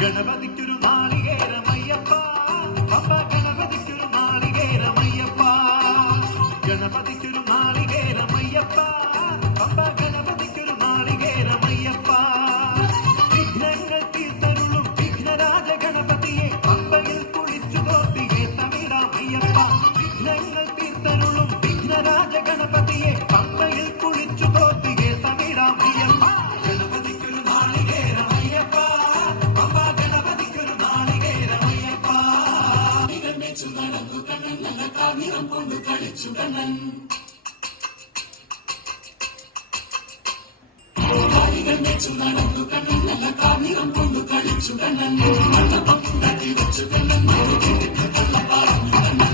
ഗണപതിക്കൊരു നാളികേരമയ്യപ്പ പമ്പ ഗണപതിക്കൊരു നാളികേരമയ്യപ്പ ഗണപതിക്കൊരു നാളികേരമയ്യപ്പ പമ്പ ഗണപതിക്കൊരു നാളികേരമയ്യപ്പ വിഘ്നങ്ങൾ തീർത്തരുളും വിഘ്നരാജ ഗണപതിയെ പമ്പയിൽ കുളിച്ചു തോട്ടിയെ തമിഴാമയ്യപ്പ വിഘ്നങ്ങൾ തീർത്തരുളും വിഘ്നരാജ ഗണപതിയെ പമ്പയിൽ കുളിച്ചു തോട്ടിയെ തമിഴാമയ്യപ്പ ഗണപതിക്കൊരു നാളികേരമയ്യപ്പ പമ്പ ഗണപതിക്കൊരു നാളികേരമയ്യപ്പ നിറമേച്ചു നടന്നു കണ്ണൻ നല്ല കാവിറം കൊണ്ട് കളിച്ചു കണ്ണൻ ച്ചു നടന്നു കണ്ണൻ നല്ല കാവിറം കൊണ്ട് കളിച്ചു കണ്ണൻ കണ്ണപ്പം തട്ടി വെച്ചു കണ്ണൻ കള്ളപ്പാറു കണ്ണൻ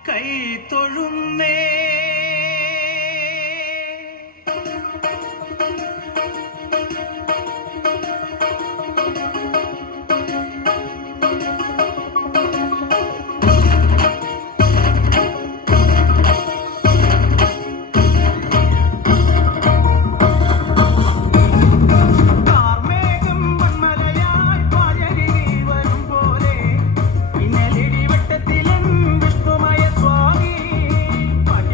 കൈതൊഴുന്നേ പടി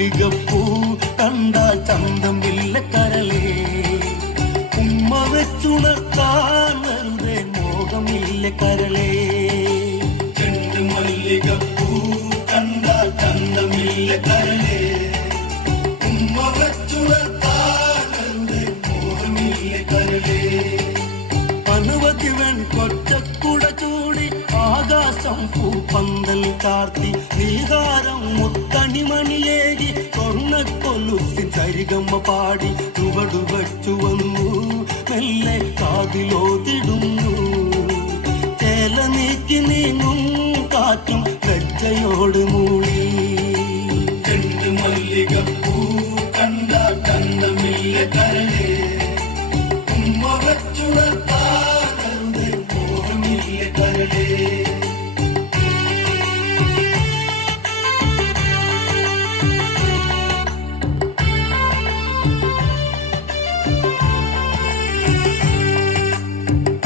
മല്ലികപ്പൂ കണ്ടാൽ ചന്തമില്ല കരളേ, ഉമ്മ വെച്ചുണർത്താൻ വെറുതെ മോഹമില്ല കരളേ. ചെണ്ടു മല്ലികപ്പൂ കണ്ടാൽ ചന്തമില്ല കരളേ, ഉമ്മ വെച്ചുണർത്താൻ വെറുതെ മോഹമില്ല കരളേ. അനവധി വെൺകൊറ്റക്കുട ചൂടി ആകാശം പൂപ്പന്തൽ ചാർത്തി നീഹാരം മുത്തണിമണിയേകി സ്വർണ്ണക്കൊലുസിൻ സരിഗമ്മ പാടി ചുവടുവച്ചു വന്നു മെല്ലെ കാതിലോതിടുന്നു. ചേല നീക്കി നീങ്ങും കാറ്റും ലജ്ജയോട് മൂളി. ചെണ്ടു മല്ലികപ്പൂ കണ്ടാൽ ചന്തമില്ല കരളേ, ഉമ്മ വെച്ചുണർത്താൻ മോഹമില്ല കരളേ.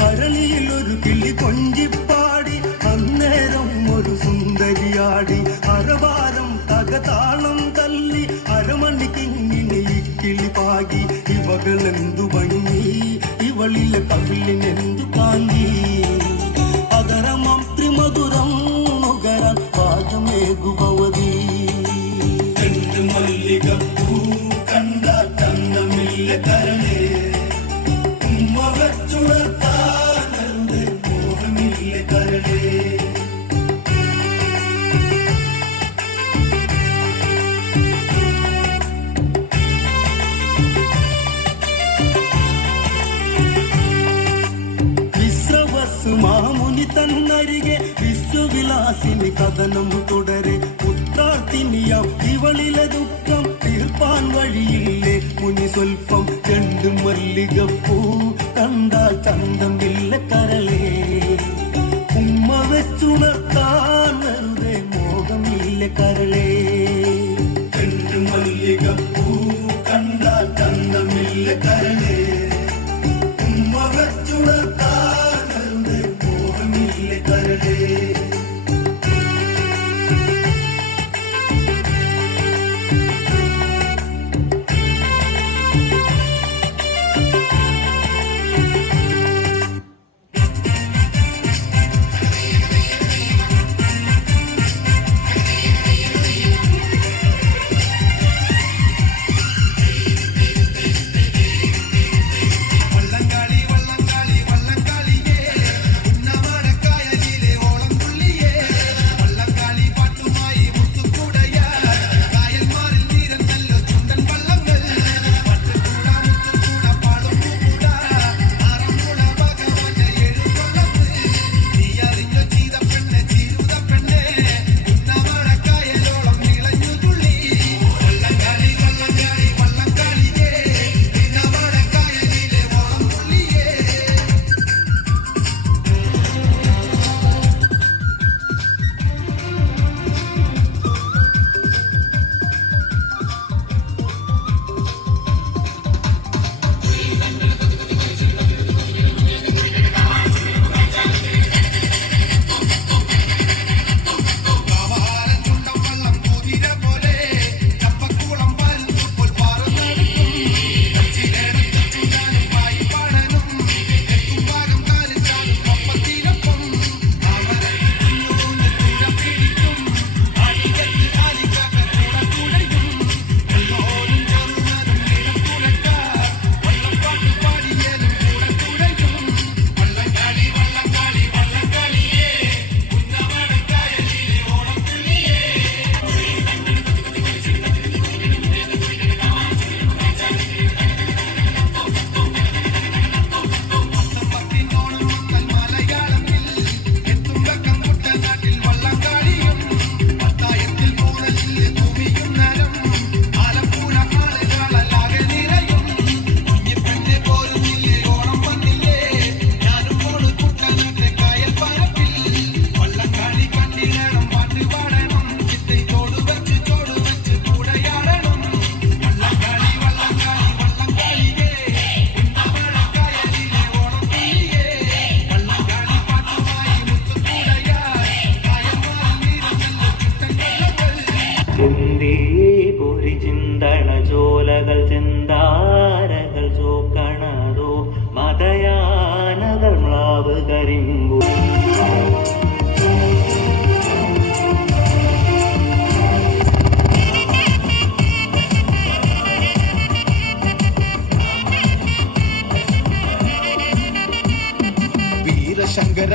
അരളിയിലൊരു കിളി കൊഞ്ചിപ്പാടി അന്നേരം ഒരു സുന്ദരിയാടി. അരവാരം തകതാളം തല്ലി അരമണിക്കിങ്ങിനെ ഈ കിളി പാകി. ഇവകളെന്തു ഭംഗി, ഇവളിലെ കവിളിനെന്തു കാന്തി. അതരമം ത്രിമധുരം നുകരാൻ പാദമേകുഭവതി. ചെണ്ടു മല്ലികപ്പൂ കണ്ടാൽ ചന്തമില്ല കരളേ, ഉമ്മ വെച്ചുണർത്താൻ മോഹമില്ല കരളേ. മാമുനി തന്നരികെ വിശ്വവിലാസിനി കഥനം തുടരെ. പുത്രാർത്ഥിനിയാം ഇവളിലെ ദുഃഖം തീർപ്പാൻ വഴിയില്ലേ മുനി സ്വൽപ്പം. ചെണ്ടു മല്ലികപ്പൂ കണ്ടാൽ ചന്തമില്ല കരളേ, ഉമ്മ വെച്ചുണർത്താൻ വെറുതെ മോഹമില്ല കരളേ. ചെണ്ടു മല്ലികപ്പൂ കണ്ടാൽ ചന്തമില്ല കരളേ, ഉമ്മ വെച്ചുണർത്താൻ മോഹമില്ല കരളേ.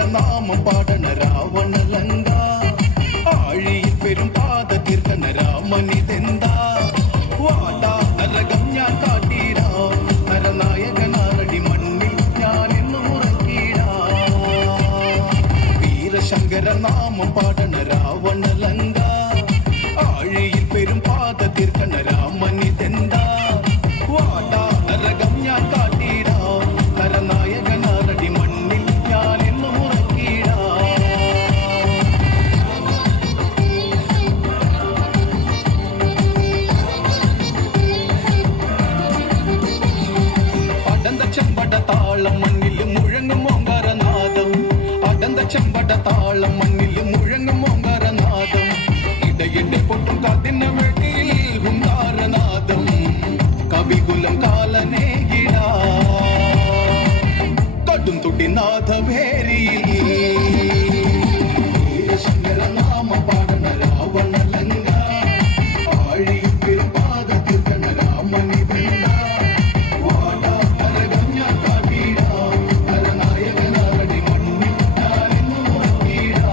നാമം പാടണ രാവണലങ്ക ആഴിയിൽ പെരും പാത തീർക്കണ രാമനിതെന്താ വാടാ നരകം ഞാൻ കാട്ടീരാ നരനായകനാരടി മണ്ണിൽ ഞാൻ എന്നും ഉറക്കീടാ വീരശങ്കര നാമം പാടണ രാവണലങ്ക ആഴിയിൽ പെരും പാത തീർക്കണ രാമനിതെന്താ വാടാ നരകം ഞാൻ കാട്ടീടാ നരനായകനാരടി മണ്ണിൽ ഞാൻ എന്നും ഉറക്കീടാ അടന്ത ചെമ്പട താളം മണ്ണിൽ മുഴങ്ങും ഓങ്കാരനാദം അടന്ത ചെമ്പട താളം മണ്ണിൽ മുഴങ്ങും ഓങ്കാരനാദം ഇടയിടെ പൊട്ടും കാത്തിന വെട്ടിയിൽ ഹുങ്കാരനാദം കവികുലം കാലനേകിടാ കടും തുടി നാഥഭേരിയിൽ വീരശങ്കര നാമം പാടണ രാവണലങ്ക ആഴിയിൽ പെരും പാത തീർക്കണ രാമനിതെന്താ വാടാ നരകം ഞാൻ കാട്ടീടാ നരനായകനാരടി മണ്ണിൽ ഞാനെന്നും ഉറക്കീടാ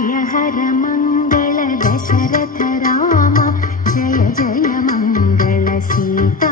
जय हर मङ्गल दशरथ राम जय जय मङ्गल सीता